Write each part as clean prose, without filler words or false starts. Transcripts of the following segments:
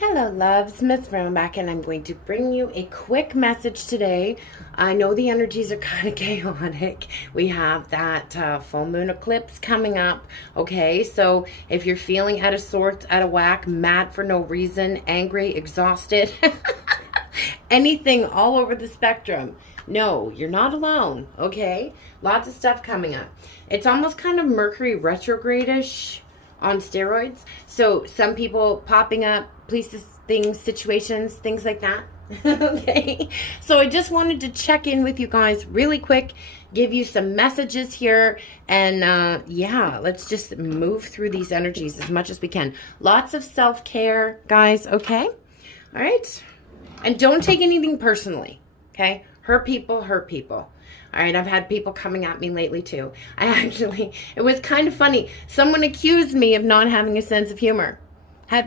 Hello loves, MsMerlin back, and I'm going to bring you a quick message today. I know the energies are kind of chaotic. We have that full moon eclipse coming up, okay? So if you're feeling out of sorts, out of whack, mad for no reason, angry, exhausted, anything all over the spectrum, no, you're not alone, okay? Lots of stuff coming up. It's almost kind of Mercury retrograde-ish on steroids. So some people popping up, places, things, situations, things like that. Okay. So I just wanted to check in with you guys really quick, give you some messages here, and yeah, let's just move through these energies as much as we can. Lots of self-care, guys, okay? All right? And don't take anything personally, okay? Hurt people, hurt people. All right, I've had people coming at me lately too. It was kind of funny. Someone accused me of not having a sense of humor.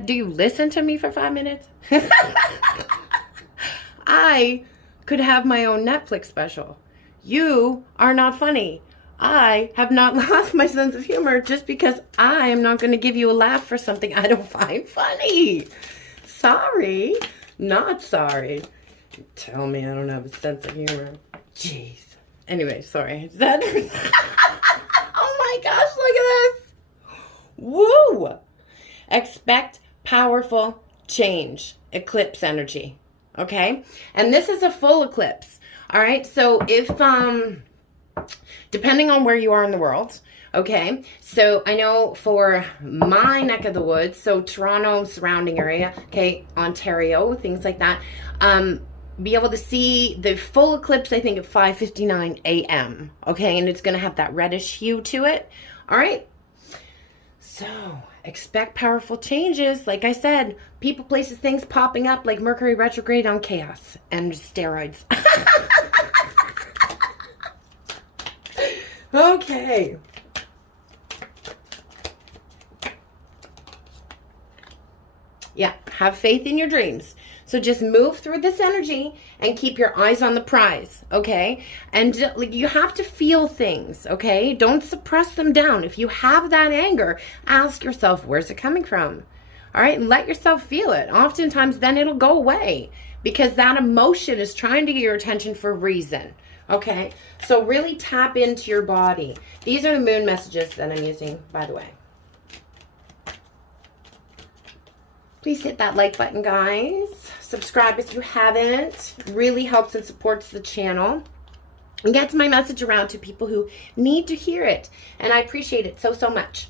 Do you listen to me for 5 minutes? I could have my own Netflix special. You are not funny. I have not lost my sense of humor just because I am not going to give you a laugh for something I don't find funny. Sorry. Not sorry. Tell me I don't have a sense of humor. Jeez. Anyway, sorry. Oh my gosh, look at this. Woo! Expect powerful change. Eclipse energy. Okay? And this is a full eclipse. All right? So if, depending on where you are in the world, okay? So I know for my neck of the woods, so Toronto, surrounding area, okay, Ontario, things like that, be able to see the full eclipse, I think, at 5:59 a.m. Okay, and it's going to have that reddish hue to it. All right. So expect powerful changes. Like I said, people, places, things popping up like Mercury retrograde on chaos and steroids. Okay. Yeah, have faith in your dreams. So just move through this energy and keep your eyes on the prize, okay? And you have to feel things, okay? Don't suppress them down. If you have that anger, ask yourself, where's it coming from? All right, and let yourself feel it. Oftentimes, then it'll go away because that emotion is trying to get your attention for a reason, okay? So really tap into your body. These are the moon messages that I'm using, by the way. Please hit that like button, guys. Subscribe if you haven't. Really helps and supports the channel. And gets my message around to people who need to hear it. And I appreciate it so, so much.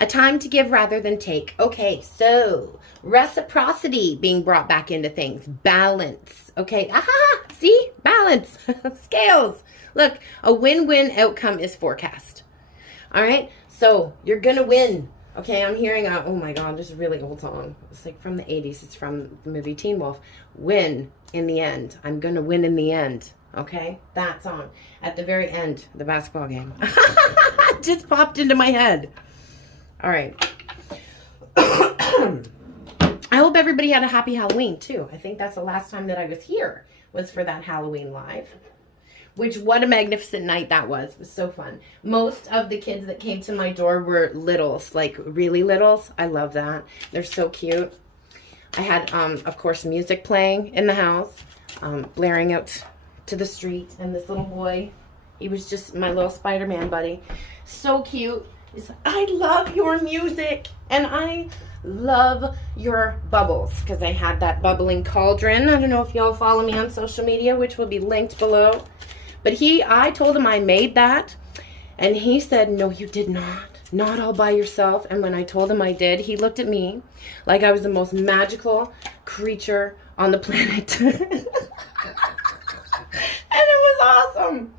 A time to give rather than take. Okay, so reciprocity being brought back into things. Balance. Okay, aha, see? Balance. Scales. Look, a win-win outcome is forecast. All right, so you're going to win. Okay, I'm hearing oh my God, this is a really old song. It's like from the 80s. It's from the movie Teen Wolf. Win in the end. I'm going to win in the end. Okay, that song. At the very end, the basketball game. Just popped into my head. All right. I hope everybody had a happy Halloween, too. I think that's the last time that I was here, was for that Halloween live. Which, what a magnificent night that was. It was so fun. Most of the kids that came to my door were littles, like really littles. I love that. They're so cute. I had, of course, music playing in the house, blaring out to the street. And this little boy, he was just my little Spider-Man buddy. So cute. He's like, I love your music. And I love your bubbles. Because I had that bubbling cauldron. I don't know if y'all follow me on social media, which will be linked below. But I told him I made that, and he said, no, you did not. Not all by yourself. And when I told him I did, he looked at me like I was the most magical creature on the planet. And it was awesome.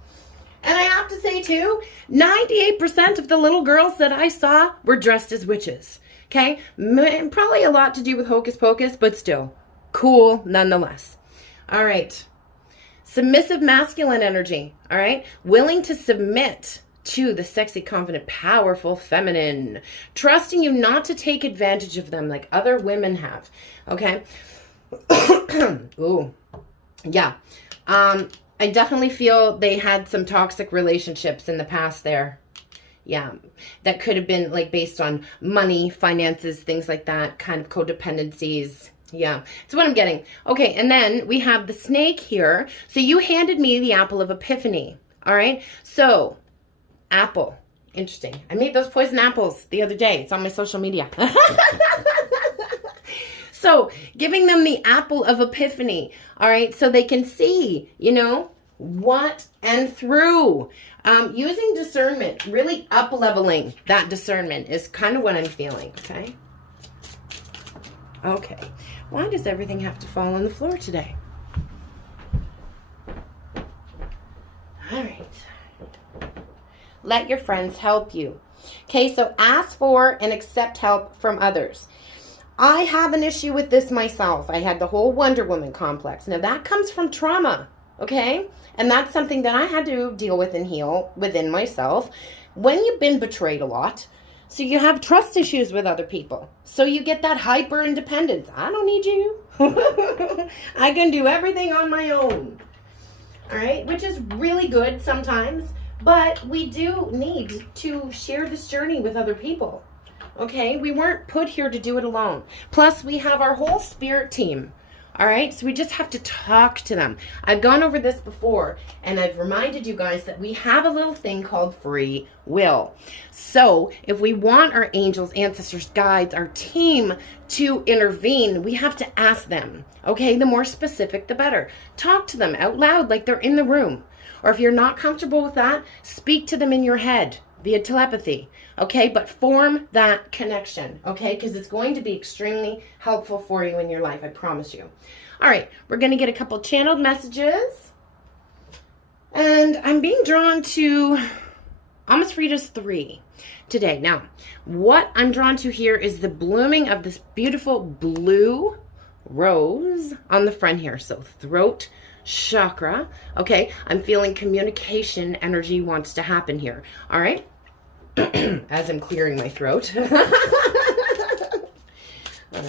And I have to say, too, 98% of the little girls that I saw were dressed as witches. Okay? Probably a lot to do with hocus pocus, but still, cool nonetheless. All right. Submissive masculine energy, all right? Willing to submit to the sexy, confident, powerful feminine. Trusting you not to take advantage of them like other women have, okay? Ooh, yeah. I definitely feel they had some toxic relationships in the past there. Yeah, that could have been like based on money, finances, things like that, kind of codependencies. Yeah, that's what I'm getting. Okay, and then we have the snake here. So you handed me the apple of epiphany. All right, so apple. Interesting. I made those poison apples the other day. It's on my social media. So giving them the apple of epiphany. All right, so they can see, you know, what and through. Using discernment, really up-leveling that discernment is kind of what I'm feeling, okay? Okay. Why does everything have to fall on the floor today? All right. Let your friends help you. Okay, so ask for and accept help from others. I have an issue with this myself. I had the whole Wonder Woman complex. Now, that comes from trauma, okay? And that's something that I had to deal with and heal within myself. When you've been betrayed a lot, so you have trust issues with other people. So you get that hyper independence. I don't need you. I can do everything on my own. All right, which is really good sometimes, but we do need to share this journey with other people. Okay, we weren't put here to do it alone. Plus, we have our whole spirit team. All right, so we just have to talk to them. I've gone over this before, and I've reminded you guys that we have a little thing called free will. So if we want our angels, ancestors, guides, our team to intervene, we have to ask them. Okay, the more specific, the better. Talk to them out loud like they're in the room. Or if you're not comfortable with that, speak to them in your head via telepathy. Okay, but form that connection, okay, because it's going to be extremely helpful for you in your life, I promise you. All right, we're going to get a couple channeled messages. And I'm being drawn to Almost Frida's 3 today. Now, what I'm drawn to here is the blooming of this beautiful blue rose on the front here. So throat chakra, okay, I'm feeling communication energy wants to happen here, all right? As I'm clearing my throat. All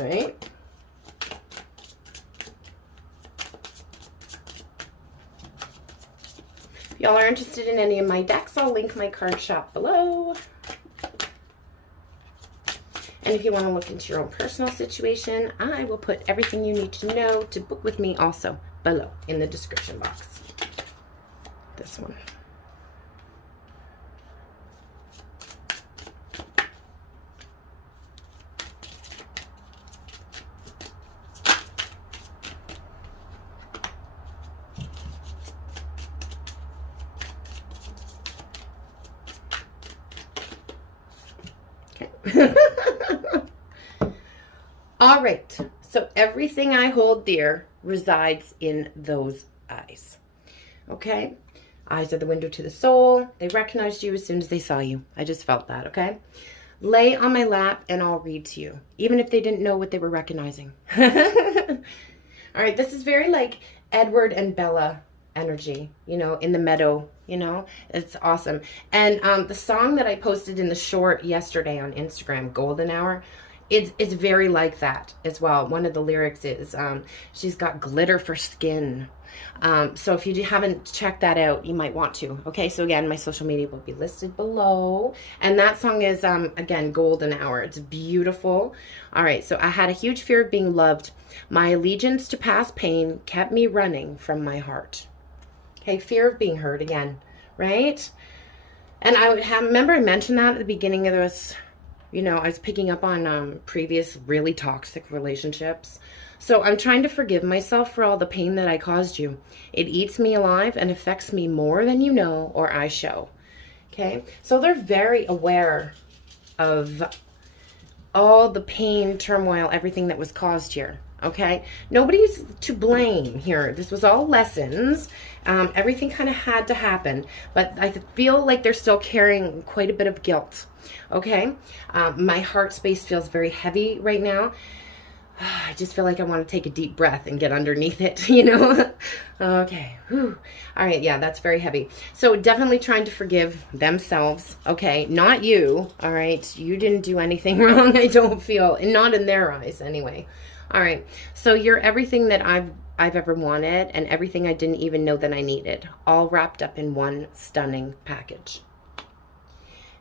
right. If y'all are interested in any of my decks, I'll link my card shop below. And if you want to look into your own personal situation, I will put everything you need to know to book with me also below in the description box. This one. All right, so everything I hold dear resides in those eyes. Okay, eyes are the window to the soul. They recognized you as soon as they saw you. I just felt that. Okay, lay on my lap and I'll read to you, even if they didn't know what they were recognizing. All right, this is very like Edward and Bella energy, you know, in the meadow, you know, it's awesome. And the song that I posted in the short yesterday on Instagram, Golden Hour, it's very like that as well. One of the lyrics is, she's got glitter for skin. So if you haven't checked that out, you might want to. Okay, so again, my social media will be listed below. And that song is, again, Golden Hour. It's beautiful. All right, so I had a huge fear of being loved. My allegiance to past pain kept me running from my heart. Okay, fear of being hurt again, right? And I would remember I mentioned that at the beginning of this, you know, I was picking up on previous really toxic relationships. So I'm trying to forgive myself for all the pain that I caused you. It eats me alive and affects me more than you know or I show. Okay, so they're very aware of all the pain, turmoil, everything that was caused here. Okay, nobody's to blame here. This was all lessons. Everything kind of had to happen, but I feel like they're still carrying quite a bit of guilt. Okay, my heart space feels very heavy right now. I just feel like I want to take a deep breath and get underneath it, you know? Okay. Whew. All right. Yeah, that's very heavy. So definitely trying to forgive themselves. Okay. Not you. All right. You didn't do anything wrong. I don't feel, and not in their eyes anyway. All right. So you're everything that I've ever wanted and everything I didn't even know that I needed, all wrapped up in one stunning package.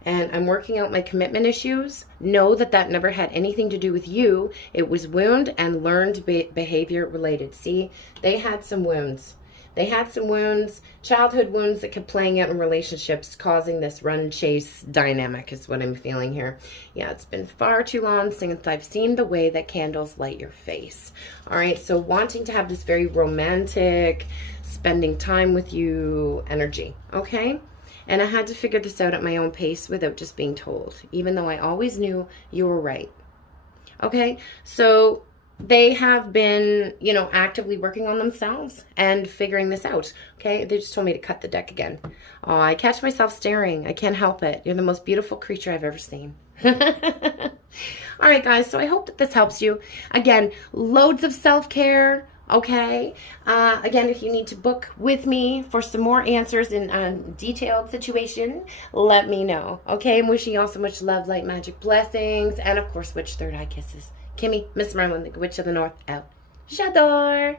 and I'm working out my commitment issues. Know that that never had anything to do with you. It was wound and learned behavior related. See, they had some wounds. They had some wounds, childhood wounds that kept playing out in relationships, causing this run-chase dynamic is what I'm feeling here. Yeah, it's been far too long since I've seen the way that candles light your face. All right, so wanting to have this very romantic, spending time with you energy, okay? And I had to figure this out at my own pace without just being told, even though I always knew you were right. Okay, so they have been, you know, actively working on themselves and figuring this out. Okay, they just told me to cut the deck again. Oh, I catch myself staring. I can't help it. You're the most beautiful creature I've ever seen. All right, guys, so I hope that this helps you. Again, loads of self-care. Okay, again, if you need to book with me for some more answers in a detailed situation, let me know. Okay, I'm wishing you all so much love, light, magic, blessings, and of course, witch third eye kisses. Kimmy, MsMerlin, the Witch of the North, out. J'adore!